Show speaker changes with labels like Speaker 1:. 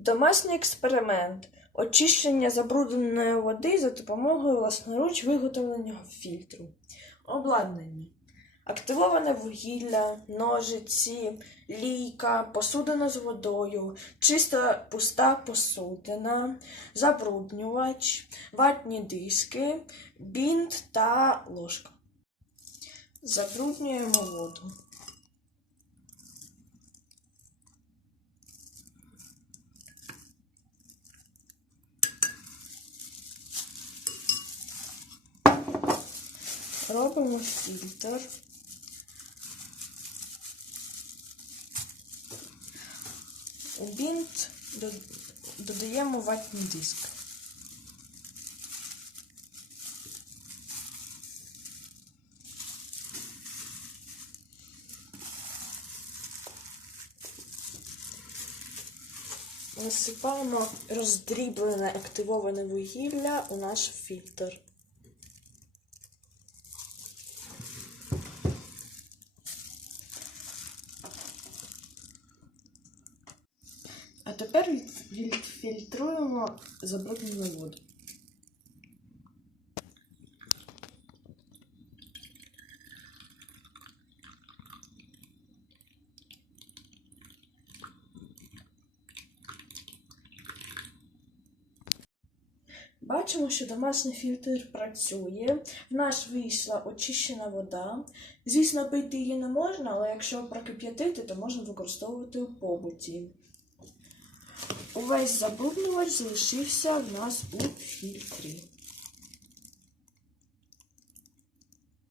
Speaker 1: Домашній експеримент. Очищення забрудненої води за допомогою власноруч виготовленого фільтру. Обладнання. Активоване вугілля, ножиці, лійка, посудина з водою, чиста пуста посудина, забруднювач, ватні диски, бінт та ложка. Забруднюємо воду. Робимо фільтр. У бінт додаємо ватний диск. Насипаємо роздріблене активоване вугілля у наш фільтр. А тепер відфільтруємо забруднену воду. Бачимо, що домашній фільтр працює. В нас вийшла очищена вода. Звісно, пити її не можна, але якщо прокип'ятити, то можна використовувати у побуті. Увесь забруднювач залишився в нас у фільтрі.